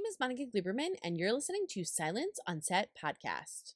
name is Monica Gleberman, and you're listening to Silence on Set podcast.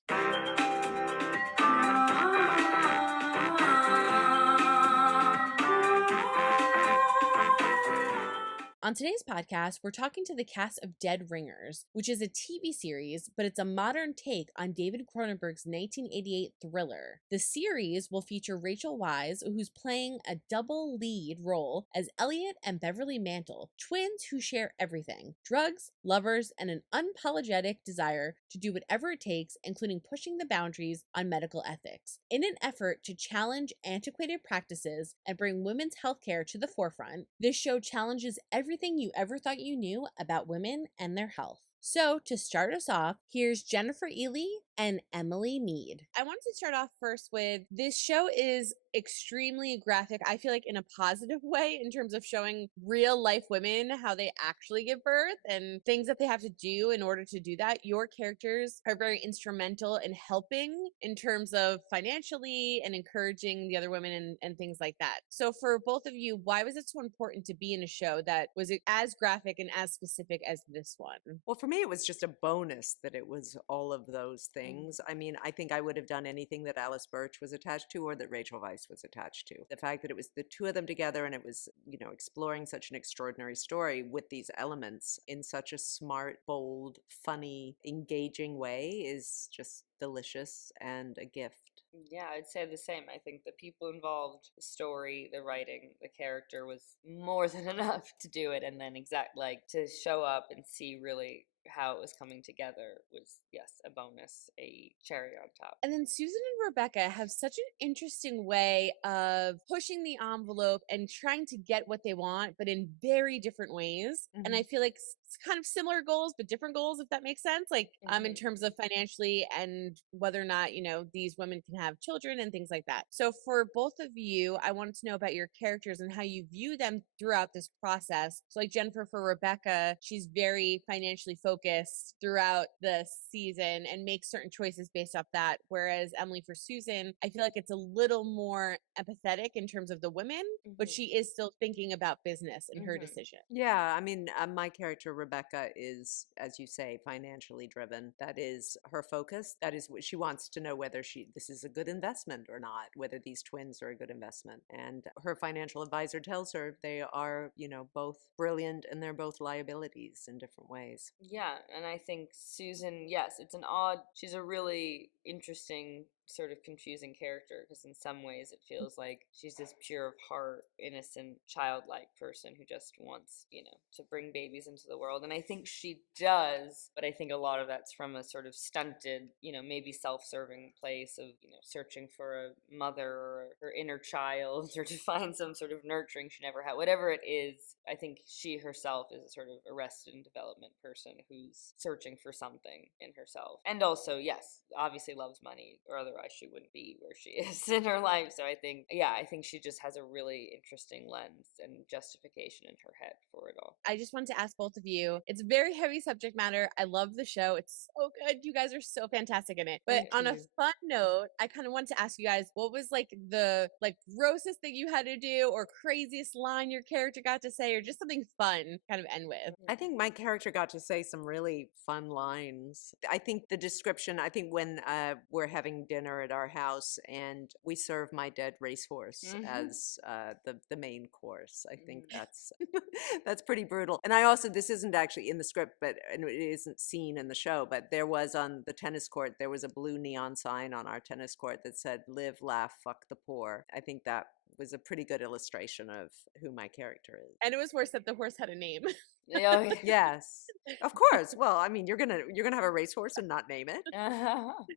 On today's podcast, we're talking to the cast of Dead Ringers, which is a TV series, but it's a modern take on David Cronenberg's 1988 thriller. The series will feature Rachel Weisz, who's playing a double lead role as Elliot and Beverly Mantle, twins who share everything: drugs, lovers, and an unapologetic desire to do whatever it takes, including pushing the boundaries on medical ethics. In an effort to challenge antiquated practices and bring women's healthcare to the forefront, this show challenges everything you ever thought you knew about women and their health. So, to start us off, here's Jennifer Ehle and Emily Meade. I wanted to start off first with, this show is extremely graphic, I feel like in a positive way, in terms of showing real life women, how they actually give birth and things that they have to do in order to do that. Your characters are very instrumental in helping in terms of financially and encouraging the other women and things like that. So for both of you, why was it so important to be in a show that was as graphic and as specific as this one? Well, for me, it was just a bonus that it was all of those things. I mean, I think I would have done anything that Alice Birch was attached to or that Rachel Weisz was attached to. The fact that it was the two of them together and it was, exploring such an extraordinary story with these elements in such a smart, bold, funny, engaging way is just delicious and a gift. Yeah, I'd say the same. I think the people involved, the story, the writing, the character was more than enough to do it. And then to show up and see really how it was coming together was, yes, a bonus, a cherry on top. And then Susan and Rebecca have such an interesting way of pushing the envelope and trying to get what they want, but in very different ways. Mm-hmm. And I feel like it's kind of similar goals, but different goals, if that makes sense. In terms of financially and whether or not, these women can have children and things like that. So for both of you, I wanted to know about your characters and how you view them throughout this process. So like Jennifer, for Rebecca, she's very financially focused throughout the season and makes certain choices based off that. Whereas Emily, for Susan, I feel like it's a little more empathetic in terms of the women, but she is still thinking about business in her decision. Yeah, I mean, my character, Rebecca, is, as you say, financially driven. That is her focus. That is what she wants to know, whether this is a good investment or not, whether these twins are a good investment. And her financial advisor tells her they are, both brilliant and they're both liabilities in different ways. Yeah, and I think Susan, yes, she's a really interesting sort of confusing character, because in some ways it feels like she's this pure of heart, innocent, childlike person who just wants, to bring babies into the world. And I think she does, but I think a lot of that's from a sort of stunted, maybe self-serving place of, searching for a mother or her inner child, or to find some sort of nurturing she never had. Whatever it is, I think she herself is a sort of arrested and development person who's searching for something in herself. And also, yes, obviously loves money, or otherwise she wouldn't be where she is in her life. So I think she just has a really interesting lens and justification in her head for it all. I just wanted to ask both of you, it's a very heavy subject matter. I love the show. It's so good. You guys are so fantastic in it. But on a fun note, I kind of wanted to ask you guys, what was the grossest thing you had to do, or craziest line your character got to say, or just something fun kind of end with? I think my character got to say some really fun lines. I think the description, when we're having dinner at our house and we serve my dead racehorse as the main course, I think that's pretty brutal. And this isn't actually in the script, and it isn't seen in the show, but there was, on the tennis court, there was a blue neon sign on our tennis court that said, "Live, laugh, fuck the poor." I think that was a pretty good illustration of who my character is. And it was worse that the horse had a name. Yes, of course. Well, I mean, you're gonna have a racehorse and not name it.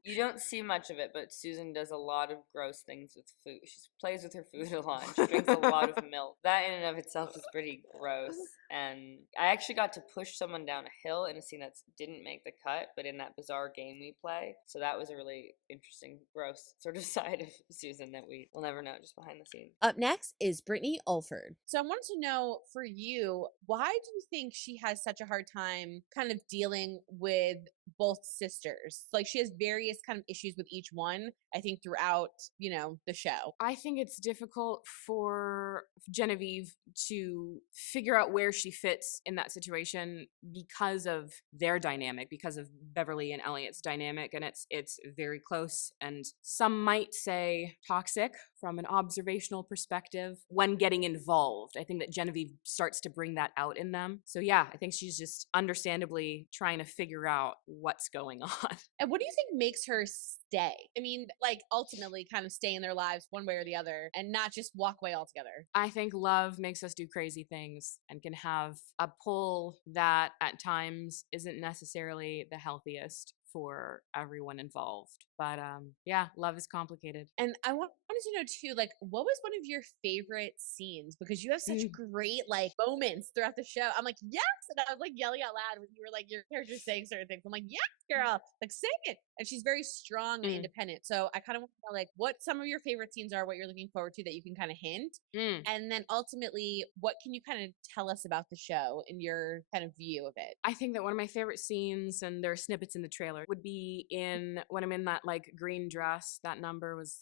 You don't see much of it, but Susan does a lot of gross things with food. She plays with her food a lot. She drinks a lot of milk. That in and of itself is pretty gross. And I actually got to push someone down a hill in a scene that didn't make the cut, but in that bizarre game we play. So that was a really interesting, gross sort of side of Susan that we will never know just behind the scenes. Up next is Britne Oldford. So I wanted to know, for you, why do you think she has such a hard time kind of dealing with both sisters? Like, she has various kind of issues with each one, I think, throughout, the show. I think it's difficult for Genevieve to figure out where she fits in that situation because of their dynamic, because of Beverly and Elliot's dynamic, and it's very close, and some might say toxic from an observational perspective when getting involved. I think that Genevieve starts to bring that out in them. So yeah, I think she's just understandably trying to figure out what's going on. And what do you think makes her stay? I mean, like ultimately kind of stay in their lives one way or the other and not just walk away altogether. I think love makes us do crazy things and can have a pull that at times isn't necessarily the healthiest for everyone involved. But yeah, love is complicated. And I wanted to know too, like, what was one of your favorite scenes? Because you have such great like moments throughout the show. I'm like, yes, and I was like yelling out loud when you were like your character saying certain things. I'm like, yes, girl, like sing it. And she's very strong and independent. So I kind of want to know like what some of your favorite scenes are, what you're looking forward to that you can kind of hint, and then ultimately, what can you kind of tell us about the show and your kind of view of it? I think that one of my favorite scenes, and there are snippets in the trailer, would be in when I'm in that like green dress. That number was,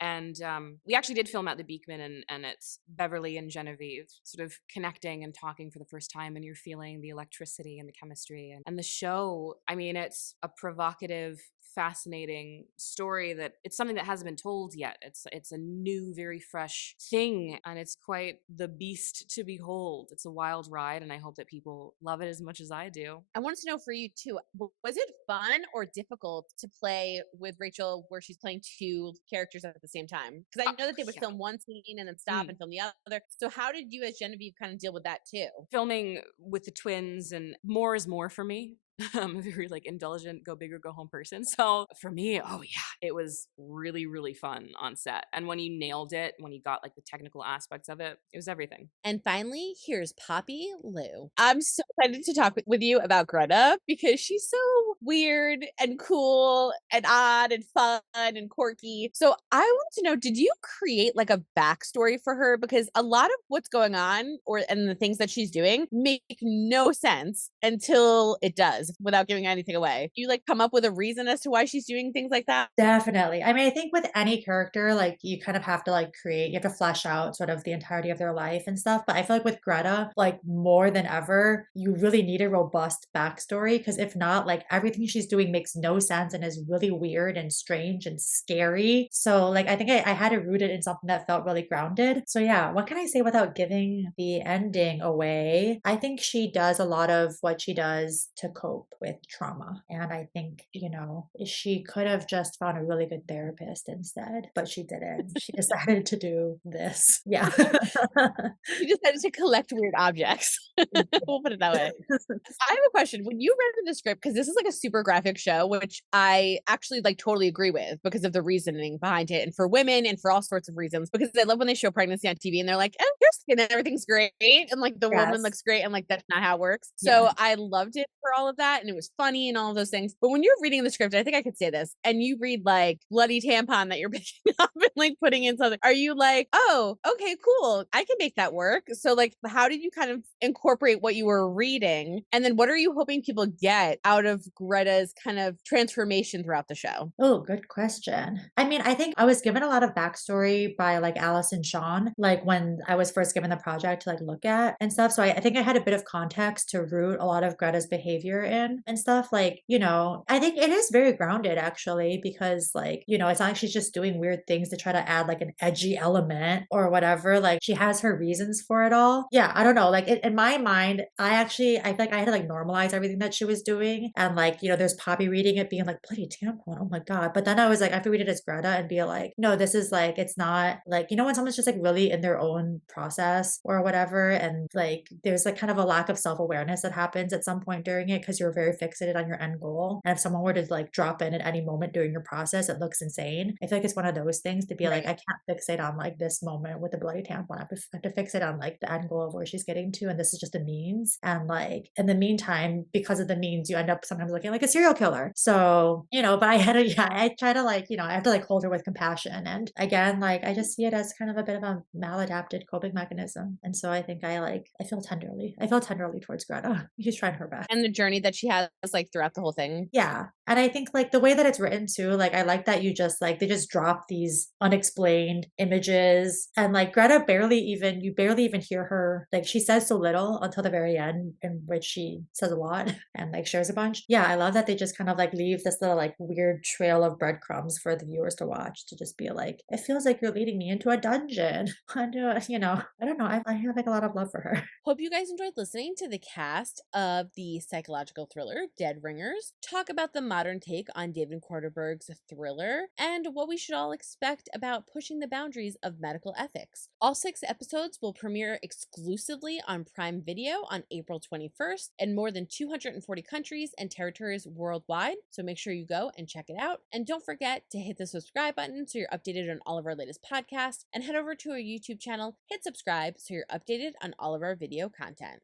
and we actually did film at the Beekman, and it's Beverly and Genevieve sort of connecting and talking for the first time, and you're feeling the electricity and the chemistry, and the show. I mean, it's a provocative, fascinating story that it's something that hasn't been told yet. It's a new, very fresh thing, and it's quite the beast to behold. It's a wild ride, and I hope that people love it as much as I do. I wanted to know for you too, was it fun or difficult to play with Rachel where she's playing two characters at the same time? Because I know that they would film one scene and then stop and film the other. So how did you as Genevieve kind of deal with that too? Filming with the twins, and more is more for me. I'm a very like indulgent, go big or go home person. So for me, oh yeah, it was really, really fun on set. And when you nailed it, when you got like the technical aspects of it, it was everything. And finally, here's Poppy Liu. I'm so excited to talk with you about Greta because she's so weird and cool and odd and fun and quirky. So I want to know, did you create like a backstory for her? Because a lot of what's going on and the things that she's doing make no sense until it does, without giving anything away. You like come up with a reason as to why she's doing things like that? Definitely. I mean, I think with any character, like you kind of have to like you have to flesh out sort of the entirety of their life and stuff. But I feel like with Greta, like more than ever, you really need a robust backstory because if not, like everything she's doing makes no sense and is really weird and strange and scary. So like I think I had to root it in something that felt really grounded. So yeah, what can I say without giving the ending away? I think she does a lot of what she does to cope with trauma. And I think, she could have just found a really good therapist instead, but she didn't. She decided to do this. Yeah. She decided to collect weird objects. We'll put it that way. I have a question. When you read the script, because this is like a super graphic show, which I actually like totally agree with because of the reasoning behind it and for women and for all sorts of reasons, because I love when they show pregnancy on TV and they're like, oh, your skin and everything's great. And like the woman looks great. And like, that's not how it works. So I loved it for all of that. And it was funny and all of those things. But when you're reading the script, I think I could say this, and you read like bloody tampon that you're picking up and like putting in something, are you like, oh, okay, cool, I can make that work? So like, how did you kind of incorporate what you were reading? And then what are you hoping people get out of Greta's kind of transformation throughout the show? Oh, good question. I mean, I think I was given a lot of backstory by like Alice and Sean, like when I was first given the project to like look at and stuff. So I think I had a bit of context to root a lot of Greta's behavior in and stuff. Like, I think it is very grounded actually, because like, it's not like she's just doing weird things to try to add like an edgy element or whatever. Like she has her reasons for it all. Yeah, I don't know. Like in my mind, I feel like I had to like normalize everything that she was doing. And like, there's Poppy reading it being like, bloody tampon, oh my God. But then I was like, I have to read it as Greta and be like, no, this is like, it's not like, when someone's just like really in their own process or whatever. And like, there's like kind of a lack of self-awareness that happens at some point during it because you're very fixated on your end goal. And if someone were to like drop in at any moment during your process, it looks insane. I feel like it's one of those things to be like, I can't fixate on like this moment with the bloody tampon. I have to fixate on like the end goal of where she's getting to. And this is just a means. And like, in the meantime, because of the means, you end up sometimes looking like a serial killer. So, but I had I try to like, I have to like hold her with compassion. And again, like, I just see it as kind of a bit of a maladapted coping mechanism. And so I think I feel tenderly towards Greta. She's trying her best. And the journey that she has like throughout the whole thing. Yeah. And I think like the way that it's written too, like I like that you just like they just drop these unexplained images and like Greta you barely even hear her. Like she says so little until the very end, in which she says a lot and like shares a bunch. Yeah, I love that they just kind of like leave this little like weird trail of breadcrumbs for the viewers to watch to just be like, it feels like you're leading me into a dungeon. You know, I don't know. I have like a lot of love for her. Hope you guys enjoyed listening to the cast of the psychological thriller Dead Ringers talk about the modern take on David Cronenberg's thriller and what we should all expect about pushing the boundaries of medical ethics. All 6 episodes will premiere exclusively on Prime Video on April 21st in more than 240 countries and territories worldwide, so make sure you go and check it out. And don't forget to hit the subscribe button so you're updated on all of our latest podcasts, and head over to our YouTube channel, hit subscribe so you're updated on all of our video content.